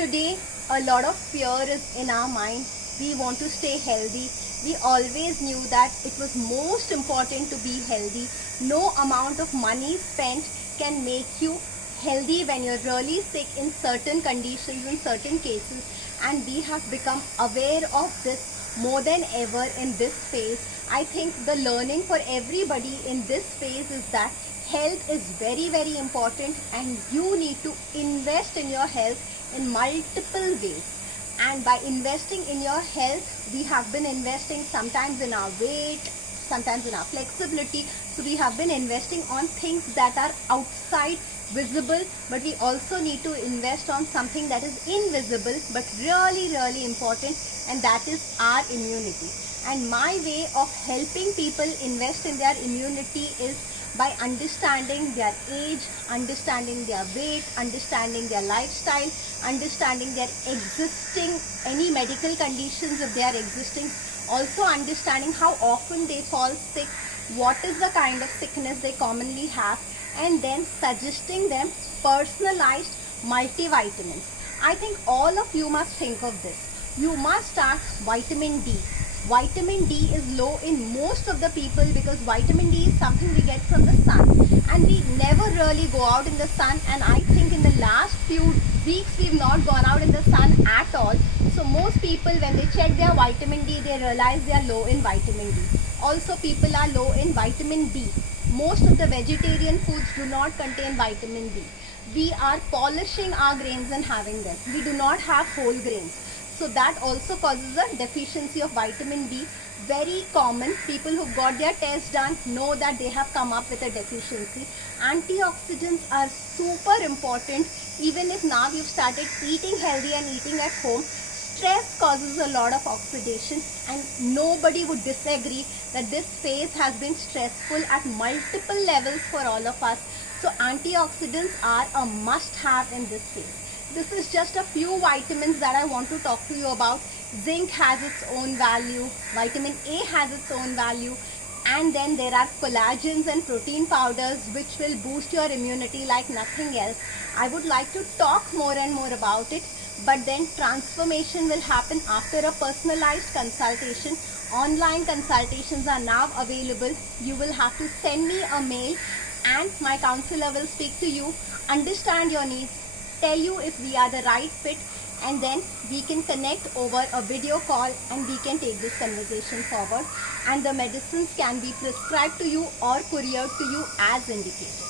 Today, a lot of fear is in our mind. We want to stay healthy. We always knew that it was most important to be healthy. No amount of money spent can make you healthy when you're really sick in certain conditions, in certain cases. And we have become aware of this more than ever in this phase. I think the learning for everybody in this phase is that health is very, very important, and you need to invest in your health in multiple ways. And by investing in your health, we have been investing sometimes in our weight, sometimes in our flexibility. So we have been investing on things that are outside visible, but we also need to invest on something that is invisible but really, really important, and that is our immunity. And my way of helping people invest in their immunity is by understanding their age, understanding their weight, understanding their lifestyle, understanding their existing, any medical conditions if they are existing, also understanding how often they fall sick, what is the kind of sickness they commonly have, and then suggesting them personalized multivitamins. I think all of you must think of this. You must start vitamin D. Vitamin D is low in most of the people because vitamin D is something we get from the sun, and we never really go out in the sun, and I think in the last few weeks we've not gone out in the sun at all. So most people, when they check their vitamin D, they realize they are low in vitamin D. Also, people are low in vitamin B. Most of the vegetarian foods do not contain vitamin B. We are polishing our grains and having them. We do not have whole grains. So that also causes a deficiency of vitamin B. Very common. People who got their tests done know that they have come up with a deficiency. Antioxidants are super important. Even if now you've started eating healthy and eating at home, stress causes a lot of oxidation, and nobody would disagree that this phase has been stressful at multiple levels for all of us. So antioxidants are a must-have in this phase. This is just a few vitamins that I want to talk to you about. Zinc has its own value, vitamin A has its own value, and then there are collagens and protein powders which will boost your immunity like nothing else. I would like to talk more and more about it, but then transformation will happen after a personalized consultation. Online consultations are now available. You will have to send me a mail and my counselor will speak to you, understand your needs, tell you if we are the right fit, and then we can connect over a video call and we can take this conversation forward, and the medicines can be prescribed to you or couriered to you as indicated.